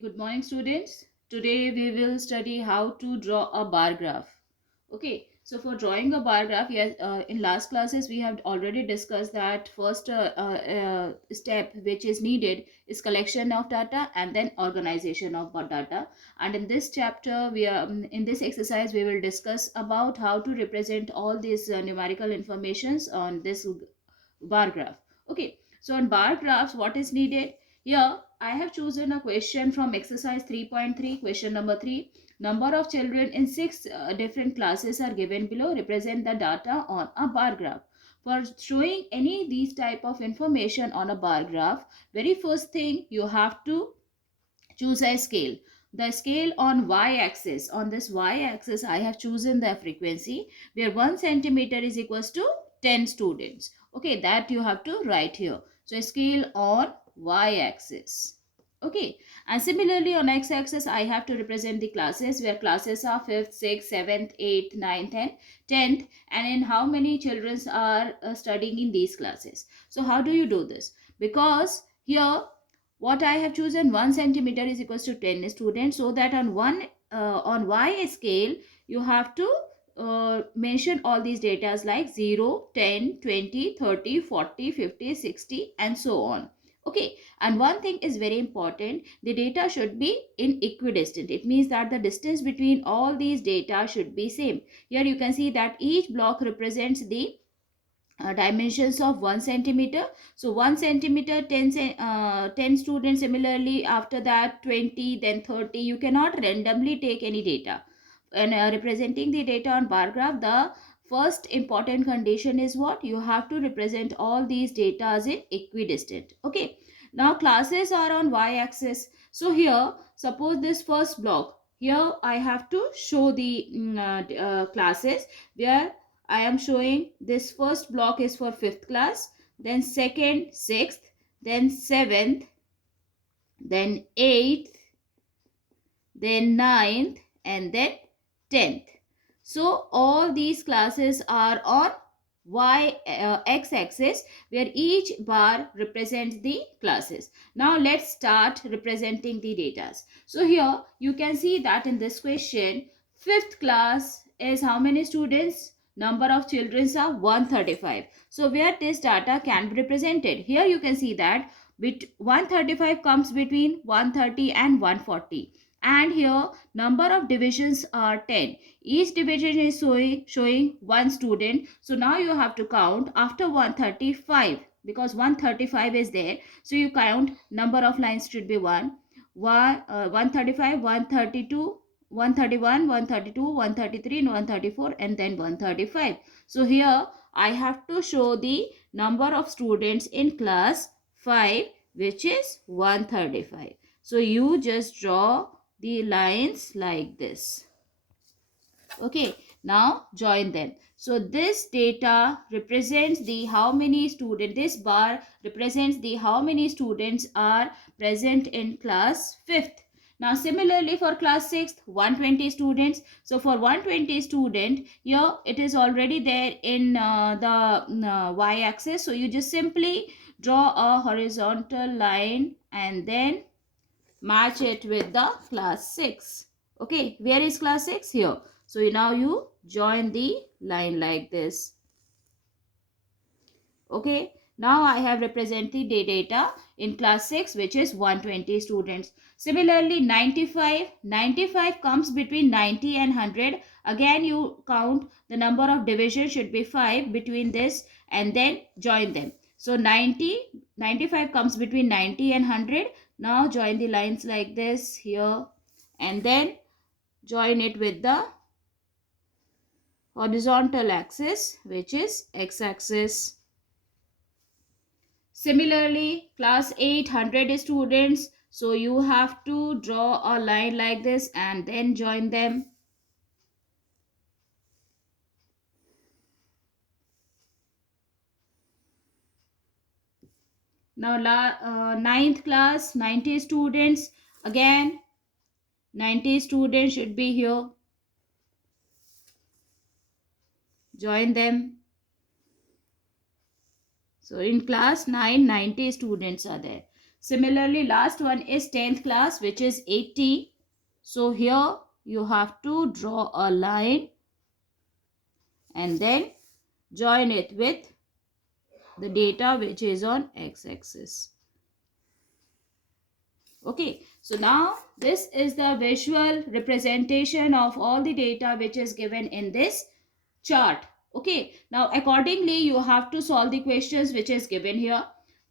Good morning, students. Today we will study how to draw a bar graph. Okay, so for drawing a bar graph, yes, in last classes we have already discussed that first step which is needed is collection of data and then organization of data. And in this chapter, in this exercise we will discuss about how to represent all these numerical informations on this bar graph. Okay, so on bar graphs, what is needed? Here, I have chosen a question from exercise 3.3, question number 3. Number of children in six different classes are given below. Represent the data on a bar graph. For showing any these type of information on a bar graph, very first thing you have to choose a scale. The scale on y-axis, on this y-axis I have chosen the frequency where 1 centimeter is equals to 10 students. Okay, that you have to write here. So a scale on y-axis. Okay, and similarly on x-axis I have to represent the classes where classes are 5th, 6th, 7th, 8th, 9th and 10th, and in how many children are studying in these classes. So how do you do this? Because here what I have chosen 1 centimeter is equals to 10 students, so that on on y scale you have to mention all these data like 0, 10, 20, 30, 40, 50, 60 and so on. Okay, and one thing is very important, the data should be in equidistant. It means that the distance between all these data should be same. Here you can see that each block represents the dimensions of 1 centimeter. So 1 centimeter, 10 students, similarly after that 20, then 30. You cannot randomly take any data. And representing the data on bar graph, the first important condition is what? You have to represent all these data as in equidistant. Okay, now classes are on y-axis. So here, suppose this first block, here I have to show the classes where I am showing this first block is for 5th class, then second, 6th, then 7th, then 8th, then 9th, and then 10th. So all these classes are on x-axis where each bar represents the classes. Now let's start representing the data. So here you can see that in this question, 5th class is how many students? Number of children are 135. So where this data can be represented? Here you can see that 135 comes between 130 and 140, and here number of divisions are 10. Each division is showing one student. So now you have to count after 135, because 135 is there. So you count number of lines should be 135, 132, 131, 132, 133, and 134, and then 135. So here I have to show the number of students in class 5, which is 135. So you just draw the lines like this. Okay, now join them. So this data represents the how many students, this bar represents the how many students are present in class 5th. Now similarly for class 6th, 120 students. So for 120 student, here it is already there in the y-axis. So you just simply draw a horizontal line and then match it with the class 6. Okay, where is class 6? Here. So now you join the line like this. Okay, now I have represented the data in class 6, which is 120 students. Similarly 95 comes between 90 and 100. Again you count the number of divisions should be 5 between this and then join them. So 95 comes between 90 and 100. Now join the lines like this here and then join it with the horizontal axis, which is x-axis. Similarly, class 800 students. So you have to draw a line like this and then join them. Now ninth class, 90 students. Again, 90 students should be here. Join them. So in class 9, 90 students are there. Similarly, last one is 10th class, which is 80. So here you have to draw a line and then join it with the data which is on x-axis. Okay, so now this is the visual representation of all the data which is given in this chart. Okay, now accordingly you have to solve the questions which is given here.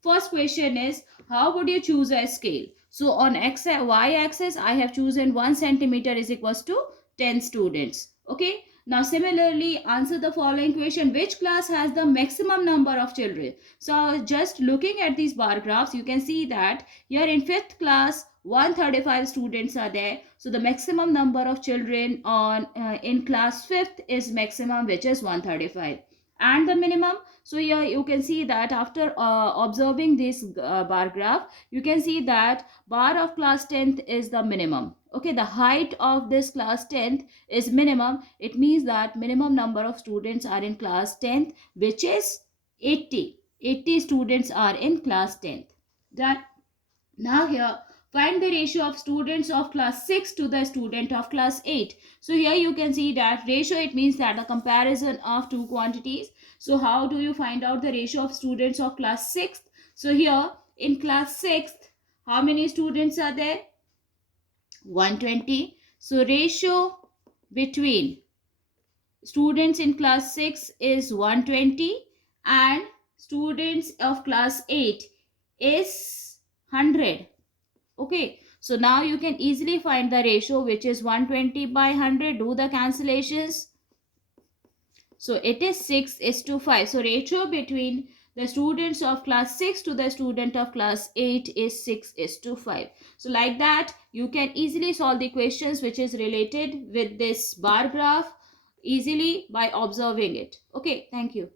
First question is, how would you choose a scale? So on y axis I have chosen 1 centimeter is equals to 10 students. Okay, now similarly answer the following question: which class has the maximum number of children? So just looking at these bar graphs, you can see that here in 5th class 135 students are there. So the maximum number of children on in class 5th is maximum, which is 135. And the minimum, so here you can see that after observing this bar graph, you can see that bar of class 10th is the minimum. Okay, the height of this class 10th is minimum. It means that minimum number of students are in class 10th, which is 80. 80 students are in class 10th. That now here find the ratio of students of class 6 to the student of class 8. So here you can see that ratio, it means that the comparison of two quantities. So how do you find out the ratio of students of class 6? So here in class 6th, how many students are there? 120. So ratio between students in class 6 is 120 and students of class 8 is 100. Okay, so now you can easily find the ratio, which is 120 by 100. Do the cancellations. So it is 6 is to 5. So ratio between the students of class 6 to the student of class 8 is 6 is to 5. So like that, you can easily solve the questions which is related with this bar graph easily by observing it. Okay, thank you.